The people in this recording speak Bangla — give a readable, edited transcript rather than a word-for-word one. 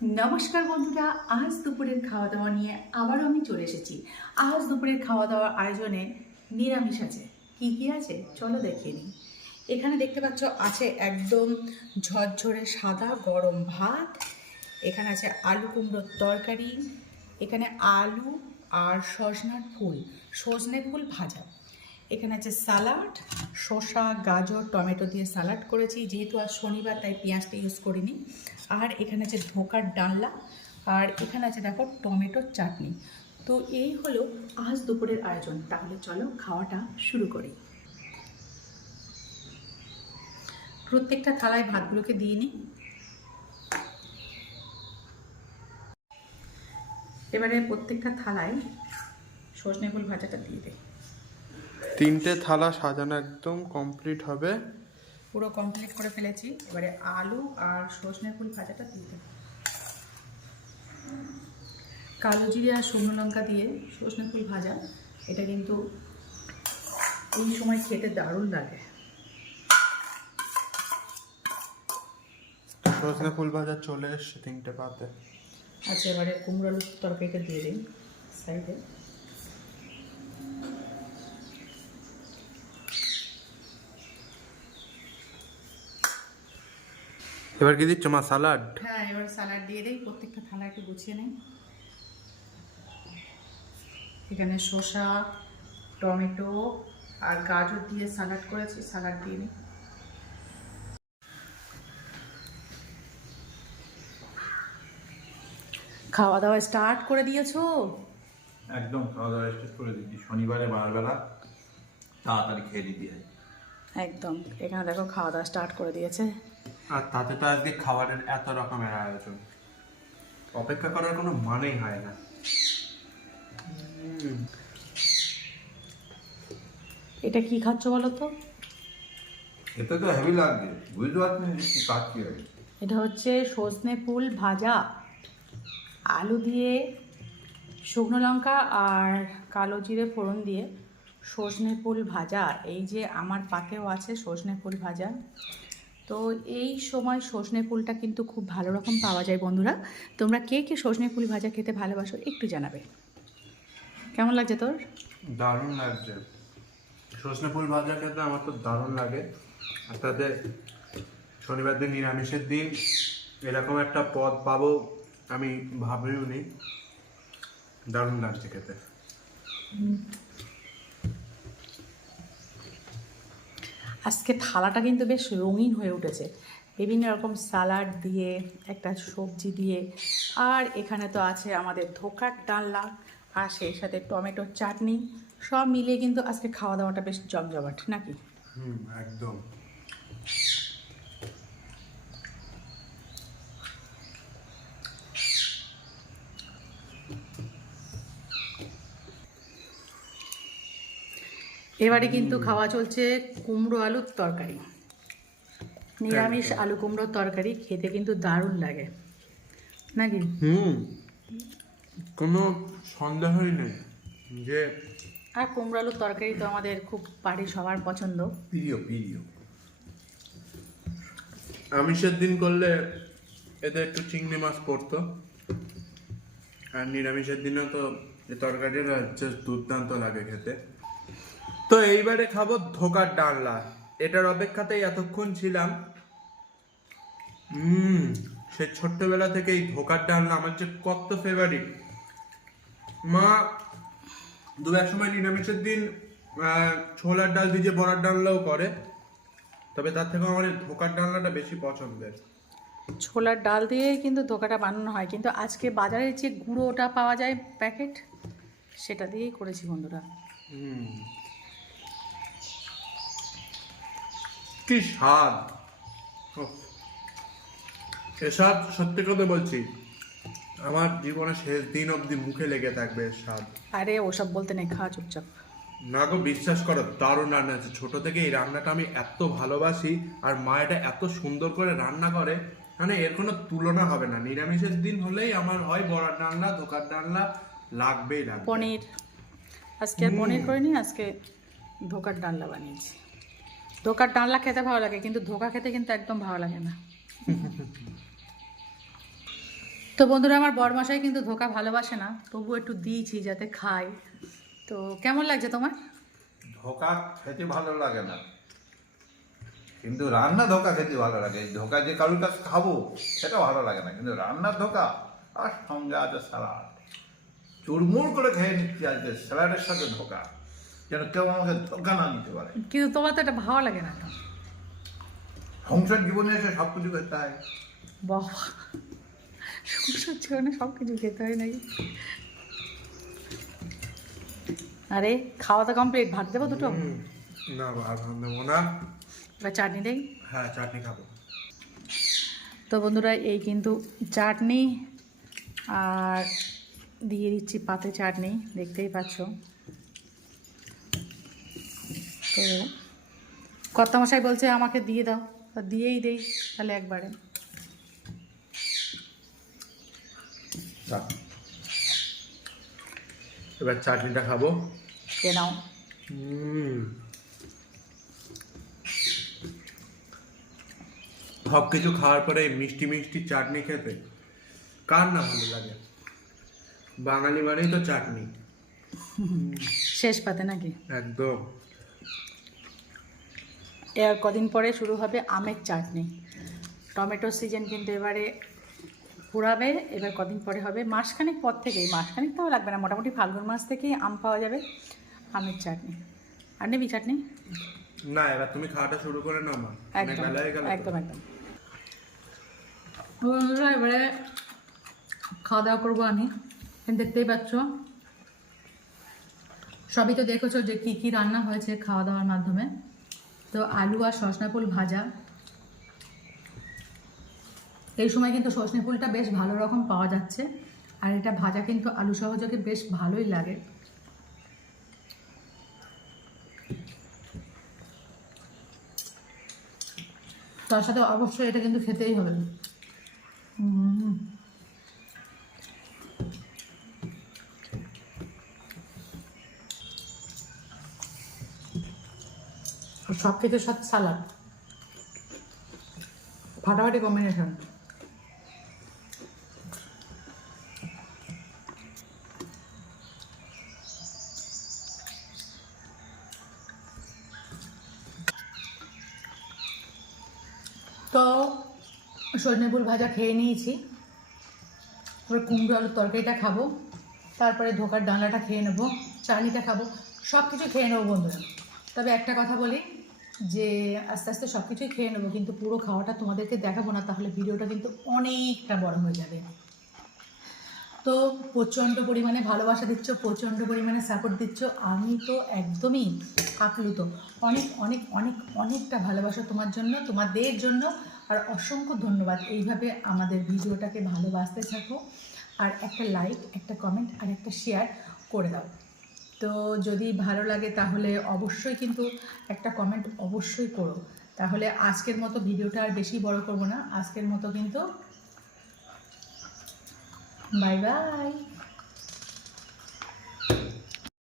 নমস্কার বন্ধুরা, আজ দুপুরের খাওয়া দাওয়া নিয়ে আবারও আমি চলে এসেছি। আজ দুপুরের খাওয়া দাওয়ার আয়োজনে নিরামিষ আছে। কি কি আছে চলো দেখিয়ে নিই। এখানে দেখতে পাচ্ছ আছে একদম ঝরঝরে সাদা গরম ভাত, এখানে আছে আলু কুমড়োর তরকারি, এখানে আলু আর সজনে ফুল ভাজা, এখানে আছে স্যালাড, শসা গাজর টমেটো দিয়ে স্যালাড করেছি, যেহেতু আজ শনিবার তাই পেঁয়াজটা ইউজ করিনি। আর এখানে আছে ধোকার ডালনা, আর এখানে আছে দেখো টমেটোর চাটনি। তো এই হলো আজ দুপুরের আয়োজন। তাহলে চলো খাওয়াটা শুরু করি। প্রত্যেকটা থালায় ভাতগুলোকে দিয়ে নিই। এবারে প্রত্যেকটা থালায় সজনে ফুল ভাজাটা দিয়ে দিই। 3টে থালা সাজানো একদম কমপ্লিট হবে। পুরো কমপ্লিট করে ফেলেছি। এবারে আলু আর সজনে ফুল ভাজাটা দিয়ে দেব। কালো জিরে আর শুকনো লঙ্কা দিয়ে সজনে ফুল ভাজা, এটা কিন্তু এই সময় খেতে দারুণ লাগে। সজনে ফুল ভাজা চলে এসছে 3টে পাতে। আচ্ছা, এবারে কুমড়ো আলুর তরকারিটা দিয়ে দিন সাইডে। এবার কি দিচ্ছ মা? স্যালাড? হ্যাঁ, এবার স্যালাড দিয়ে দিই। প্রত্যেকটা থালা একটু গুছিয়ে নেই। এখানে শসা টমেটো আর গাজর দিয়ে স্যালাড করেছি, স্যালাড দিয়ে নিই। খাওয়া দাওয়া স্টার্ট করে দিয়েছো? একদম খাওয়া দাওয়া স্টার্ট করে দিচ্ছি। শনিবারে বারবেলা তাড়াতাড়ি খেয়ে দিতে হয়। একদম। এখানে দেখো খাওয়া দাওয়া স্টার্ট করে দিয়েছে। আর তাতে তো আজকে খাবারের এত রকমের আয়োজন, অপেক্ষা করার কোনো মানেই হয় না। এটা কি খাচ্ছ বলো তো? এতে তো হেভি লাগছে, বুঝতে পারছি না কি কাজ কি হবে। এটা হচ্ছে সজনে ফুল ভাজা, আলু দিয়ে শুকনো লঙ্কা আর কালো জিরে ফোড়ন দিয়ে সজনে ফুল ভাজা। এই যে আমার পাতেও আছে সজনে ফুল ভাজা। তো এই সময় সজনে ফুলটা কিন্তু খুব ভালো রকম পাওয়া যায় বন্ধুরা। তোমরা কে কে সজনে ফুল ভাজা খেতে ভালোবাসো একটু জানাবে। কেমন লাগছে তোর? দারুণ লাগছে। সজনে ফুল ভাজা খেতে আমার তো দারুণ লাগে। আর তাতে শনিবার দিন নিরামিষের দিন এরকম একটা পদ পাবো আমি ভাবিও নি। দারুণ লাগছে খেতে। আজকে থালাটা কিন্তু বেশ রঙিন হয়ে উঠেছে, বিভিন্ন রকম স্যালাড দিয়ে, একটা সবজি দিয়ে, আর এখানে তো আছে আমাদের ধোকার ডালনা, আর সেই সাথে টমেটোর চাটনি। সব মিলিয়ে কিন্তু আজকে খাওয়া দাওয়াটা বেশ জমজমাট নাকি? একদম। এবারে কিন্তু খাওয়া চলছে কুমড়ো আলুর তরকারি। নিরামিষ আলু কুমড়োর তরকারি খেতে কিন্তু দারুণ লাগে নাকি? কোনো সন্দেহই নেই যে আর কুমড়ো আলুর তরকারি তো আমাদের খুব বাড়ির সবার পছন্দ। প্রিয় প্রিয়। আমিষের দিন করলে এতে একটু চিংড়ি মাছ পড়তো, আর নিরামিষের দিনেও তো এই তরকারিটা জাস্ট দুর্দান্ত লাগে খেতে। তো এইবারে খাবো ধোকার ডালনা। এটার অপেক্ষাতেই এতক্ষণ ছিলাম। সে ছোট্টবেলা থেকে এই ধোকার ডালনা আমার যে কত ফেভারিট। মা দু এক সময় নিরামিষের দিন ছোলার ডাল ভিজে বড়ার ডালনাও করে, তবে তার থেকে আমার এই ধোকার ডালনাটা বেশি পছন্দের। ছোলার ডাল দিয়েই কিন্তু ধোকাটা বানানো হয়, কিন্তু আজকে বাজারে যে গুঁড়োটা পাওয়া যায় প্যাকেট, সেটা দিয়েই করেছি বন্ধুরা। কি স্বাদ! এর স্বাদ সত্যি কথা বলছি আমার জীবনে শেষ দিন অবধি মুখে লেগে থাকবে এর স্বাদ। আরে ওসব বলতে নেই, খা চুপচাপ। না গো, বিশ্বাস করো দারুণ রান্না আছে। ছোট থেকে এই রান্নাটা আমি এত ভালোবাসি, আর মা এটা এত সুন্দর করে রান্না করে, মানে এর কোনো তুলনা হবে না। নিরামিষের দিন হলেই আমার হয় বড়ার ডালনা, ধোকার ডালনা লাগবেই লাগবে। পনির, আজকে আর পনির করিনি, আজকে ধোকার ডালনা বানিয়েছি। ধোকার ডালনা খেতে ভালো লাগে, কিন্তু ধোকা খেতে কিন্তু একদম ভালো লাগে না। তো বন্ধুরা, আমার বরমশাই কিন্তু ধোকা ভালোবাসে না, তবু একটু দিয়েছি যাতে খাই। তো কেমন লাগছে তোমার? ধোকা খেতে ভালো লাগে না, কিন্তু রান্না ধোকা খেতে ভালো লাগে। ধোকা যে কারোর কাছে খাবো সেটা ভালো লাগে না, কিন্তু রান্নার ধোকা আর সঙ্গে আছে স্যালাড, চুরমুর করে খেয়ে নিচ্ছি আজকে স্যালাডের সাথে ধোকা, যেন কেউ আমাকে ধোকা না নিতে পারে। কিন্তু তোমার তো এটা ভালো লাগে না। সংসার জীবনে এসে সব কিছু খেতে হয়। বাবা, সংসার জীবনে সব কিছু খেতে হয় নাকি? আরে খাওয়া তো কমপ্লিট, ভাত দেবো দুটো? না ভাত দেবো না। এবার চাটনি দেই। হ্যাঁ, চাটনি খাবো। তো বন্ধুরা, এই কিন্তু চাটনি, আর দিয়ে দিচ্ছি পাতে চাটনি, দেখতেই পাচ্ছ। তো কর্তামশাই বলছে আমাকে দিয়ে দাও, তা দিয়েই দেই তাহলে একবারে। এবার চাটনিটা খাবো। খেয়ে নাও। সব কিছু খাওয়ার পরে এই মিষ্টি মিষ্টি চাটনি খেতে কার না ভালো লাগে? বাঙালি মানেই তো চাটনি। শেষ পাতে নাকি? একদম। এর কদিন পরে শুরু হবে আমের চাটনি। টমেটোর সিজন কিন্তু এবারে ফুরাবে, এবার কদিন পরে হবে, মাসখানেক পর থেকেই, মাসখানেক তাও লাগবে না, মোটামুটি ফাল্গুন মাস থেকেই আম পাওয়া যাবে, আমের চাটনি। আর নেবি চাটনি? না, এবার তুমি খাওয়াটা শুরু করে নাও মা। একদম একদম একদম। এবারে খাওয়া দাওয়া করবো আমি। দেখতেই পাচ্ছ, সবই তো দেখেছো যে কী কী রান্না হয়েছে খাওয়া দাওয়ার মাধ্যমে। তো আলু আর সজনা ফুল ভাজা, এই সময় কিন্তু সজনে ফুলটা বেশ ভালো রকম পাওয়া যাচ্ছে, আর এটা ভাজা কিন্তু আলু সহযোগে বেশ ভালোই লাগে। তার সাথে অবশ্যই এটা কিন্তু খেতেই হবে। সব কিছুর সাথে সালাড, ফাটাফাটি কম্বিনেশন। তো সজনে ফুল ভাজা খেয়ে নিয়েছি, এবার কুমড়ো আলুর তরকারিটা খাবো, তারপরে ধোকার ডাঁলাটা খেয়ে নেবো, চাটনিটা খাবো, সব কিছু খেয়ে নেবো বন্ধুরা। তবে একটা কথা বলি যে আস্তে আস্তে সব কিছুই খেয়ে নেবো, কিন্তু পুরো খাওয়াটা তোমাদেরকে দেখাবো না, তাহলে ভিডিওটা কিন্তু অনেকটা বড় হয়ে যাবে। তো প্রচণ্ড পরিমাণে ভালোবাসা দিচ্ছ, প্রচণ্ড পরিমাণে সাপোর্ট দিচ্ছ, আমি তো একদমই আপ্লুত। অনেক অনেক অনেক অনেকটা ভালোবাসা তোমার জন্য, তোমাদের জন্য, আর অসংখ্য ধন্যবাদ। এইভাবে আমাদের ভিডিওটাকে ভালোবাসতে থাকো, আর একটা লাইক, একটা কমেন্ট আর একটা শেয়ার করে দাও। তো যদি ভালো লাগে তাহলে অবশ্যই কিন্তু একটা কমেন্ট অবশ্যই করো। তাহলে আজকের মতো ভিডিওটা আর বেশি বড় করব না, আজকের মতো কিন্তু বাই বাই।